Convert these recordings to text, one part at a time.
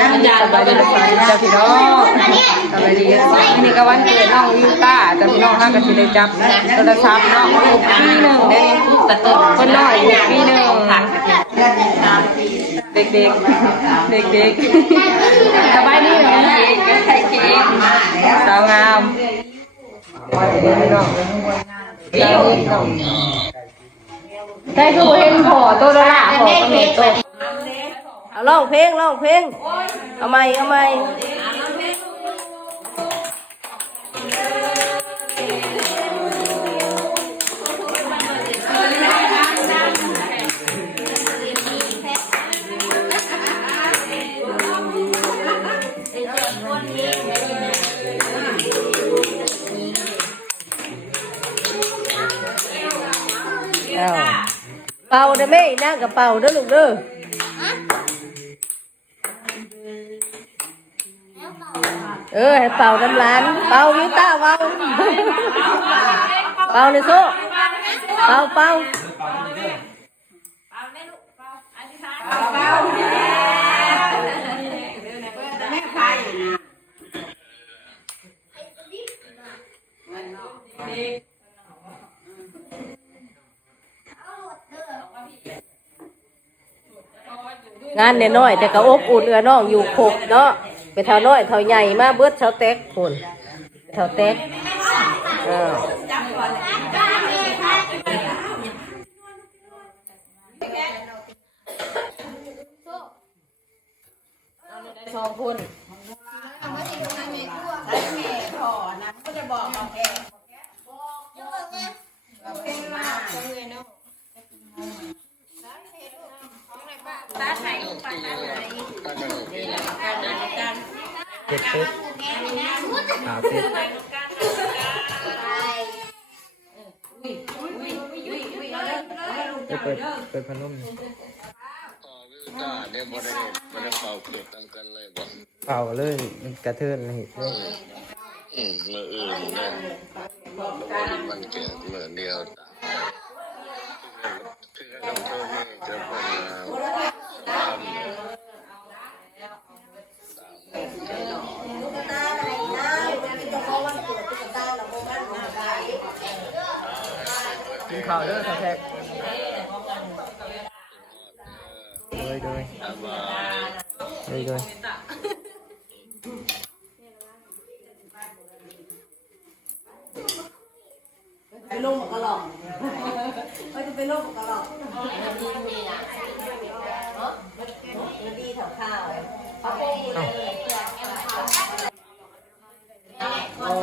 สบายดีทุกคนเจ้าพี่น้องสบายดีนี่ก็วันเกิดน้องวิวต้าเจ้าพี่น้องห้ากันสิได้จับโทรศัพท์น้องลูกปีหนึ่งเด้คนน้อยลูกปีหนึ่งเด็กสบายดีเหรอใครเค้กสาวงามพี่น้องใช่คือเห็นพอตัวละพอก็เห็นตัวเอาร้องเพลงเอาใหม่เป่าเด้อแม่นั่งกับเป่าเด้อลูกเด้อให้เป่าน้ำร้านเป่าวิต้าเป่าเป่าเลยโซ่เป่างานน้อยแต่ก็อบอุ่นน้องอยู่ครบเนาะไปเท่าน้อยเท่าใหญ่มาเบิดเท่าแตกคนเท่าแตกสองคนเปิดพัดลมเนี่ยบ่ได้เป่าเกิดตั้งกันเลยบ่เป่าเลยกระเทือนเลยมื้ออื่นเนี่ยมันเกิดมื้อเดียวคือน้องโทนี่จะกินข้าวเด้อแท็กโดยไปลงกระหล่องไปลงกระหล่องดีข้าวเขาโ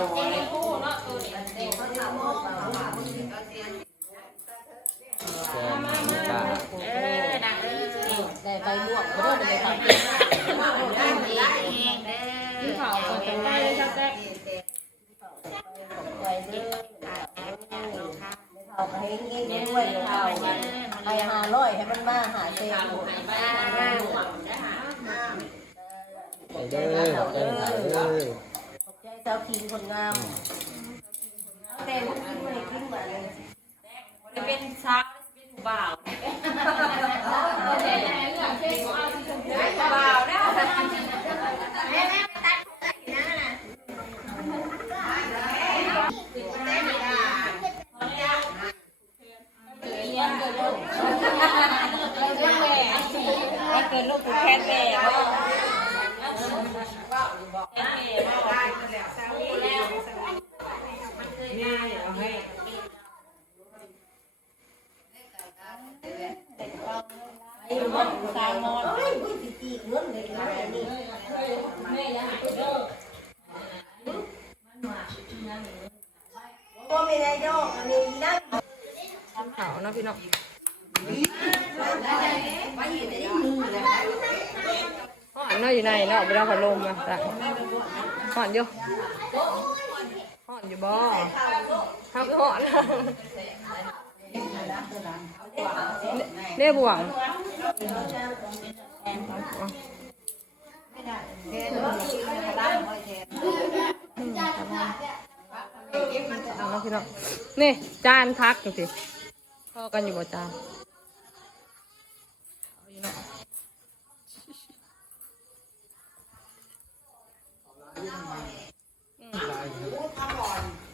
ได้ใบม่วงเริ่มเลยค่ะที่เขาเป็นไงเลยครับแจ๊คเขาให้เงี้ยด้วยเขาไป500ให้มันมาหาเซลล์เด้อขอบใจเจ้าคิงคนงามแต่พวกคิงไม่คิงแบบจะเป็นช้างเป็นผู้บ่าวเกิดลูกกูแค่แก่ขาวนะพี่น้องห่อนเนาะอยู่ในเนาะไม่ได้พัดลมนะแต่ห่อนอยู่บ่ครับห่อนเนี่ยบ่วงพี่น้องนี่จานพักดูสิพอกันอยู่บ่จาน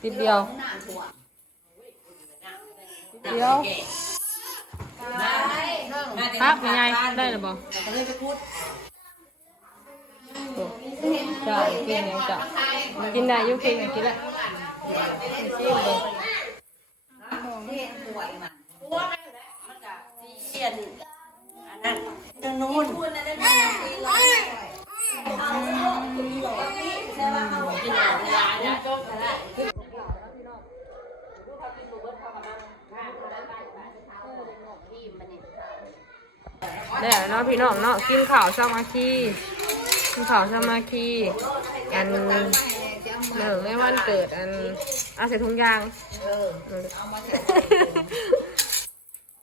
ติดเดียวเดียวครับยังไงได้หรือเปล่าใช่กินยังจะกินได้ยุกินกินแล้วกินเลย เปลี่ยนอันนั้นจังนู้นเดี๋ยวเนาะพี่น้องเนาะกินข้าวสามัคคีกินข้าวสามัคคีอันหนึ่งในวันเกิดอันเอาใส่ถุงยาง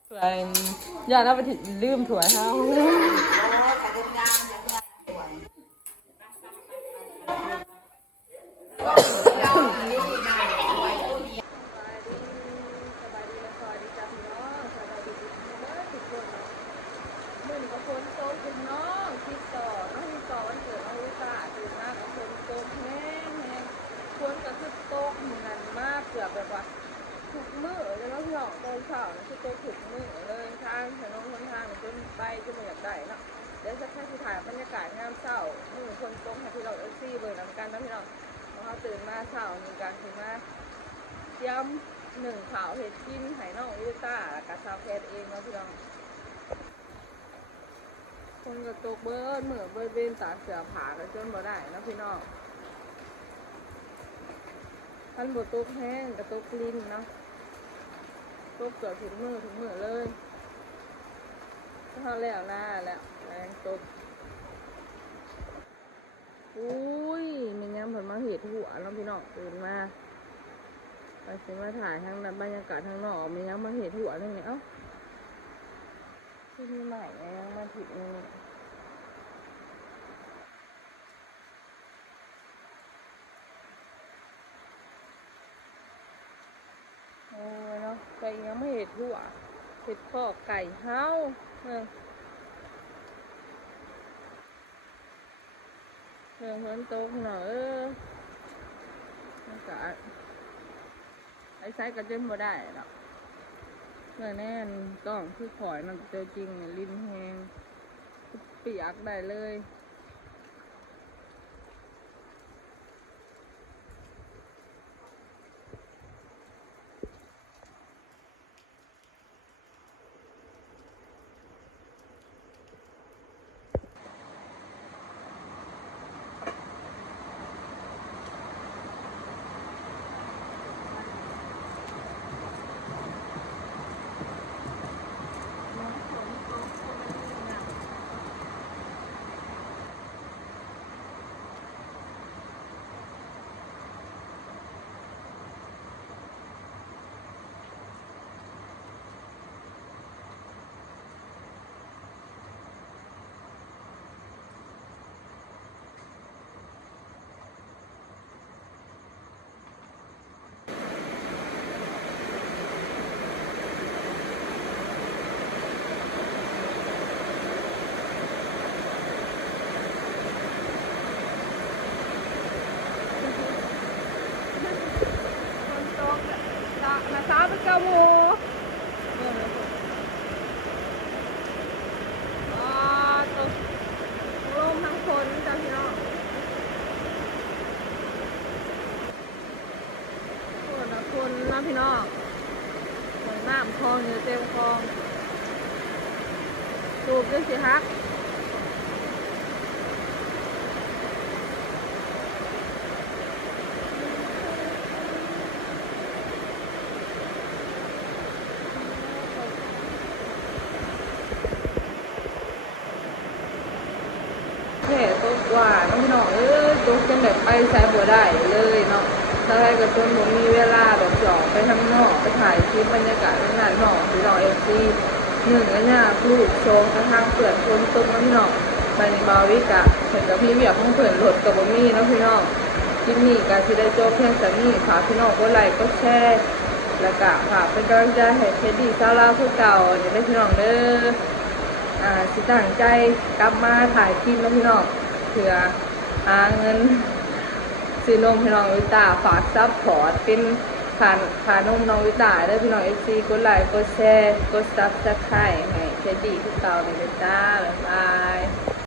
ถั่วอย่าเอาไปลืมถั่วเขาแบบว่าถูกมือแล้วก็หลอกตอนเช้าคือตัวถูกมือเลยทางถนนคนทางจนไปจนเหมือนได้เนาะเดี๋ยวสักแค่ที่ถ่ายบรรยากาศงามเช้ามือคนตรงที่เราซี่เบอร์นำกันนะพี่น้องพอเขาตื่นมาเช้ามีการถึงมาเตรียมหนึ่งข่าวเห็ดกินไห่นอกวิต้าแล้วก็ซาวแคร์เองนะพี่น้องคนก็ตกเบิร์ดเหมือนเบิร์ดเบนตาเสือผากันจนบ่ได้นะพี่น้องท่านบดตุกแห้งกับตุกลิ้นเนาะตุกเกิดถึงมือเลยถ้าแล้วหน้าแล้วแรงตุกอุ้ยมีน้ำผลมาเห็ดหัวน้องพี่น้องตื่นมาไปซื้อมาถ่ายทางบรรยากาศทางนอกมีน้ำมาเห็ดหัวเลยเนี่ยเอ้าที่นี่ใหม่ยังมาถึงนี่เนาะไก่ยังไม่เห็ดหัวเห็ดข้อไก่เฮ้าเพิ่นโตขึ้นหน่อยมันก็ไอ้ไซส์ก็เจนบ่ได้หรอกเมื่อแน่นต้องคือข่อยมันเจอจริงลิ้นแห้งเปียกได้เลยเจ้าโมตกลมทั้งคนจ้าพี่น้องคนนะพี่น้องเหมือนน้ำคลองอยู่เต็มคลองสูบจนสิฮักว่าน้องพี่น้องตกจนแบบไปใช้บัวได้เลยเนาะถ้าใครกับจนผมมีเวลาแบบจอดไปทางนอกไปถ่ายคลิปบรรยากาศทางนั้นนอกพี่น้องหนึ่งก็เนี่ยลูกโชว์กระทั่งเปิดคนตกน้องพี่น้องไปในบาวิกะเห็นกับพี่เบียร์ของเปิดรถกับบ่มีน้องพี่น้องคลิปนี้การที่ได้โจ้เพียงสามีฝากพี่น้องก็ไลค์ก็แชร์แล้วก็ฝากเป็นกำลังใจให้เพชรดีซาลาผู้เก่าเดี๋ยวได้พี่น้องเด้อสิตั้งใจกลับมาถ่ายคลิปน้องพี่น้องเผื่อหาเงิน ซื้อนมให้น้องวิตาฝากซัพพอร์ตเป็นขานมน้องวิตาเด้อพี่น้อง FC กดไลค์กดแชร์กดซับสไครต์ให้เทดดี้คือเก่าเลยจ้าบ๊ายบาย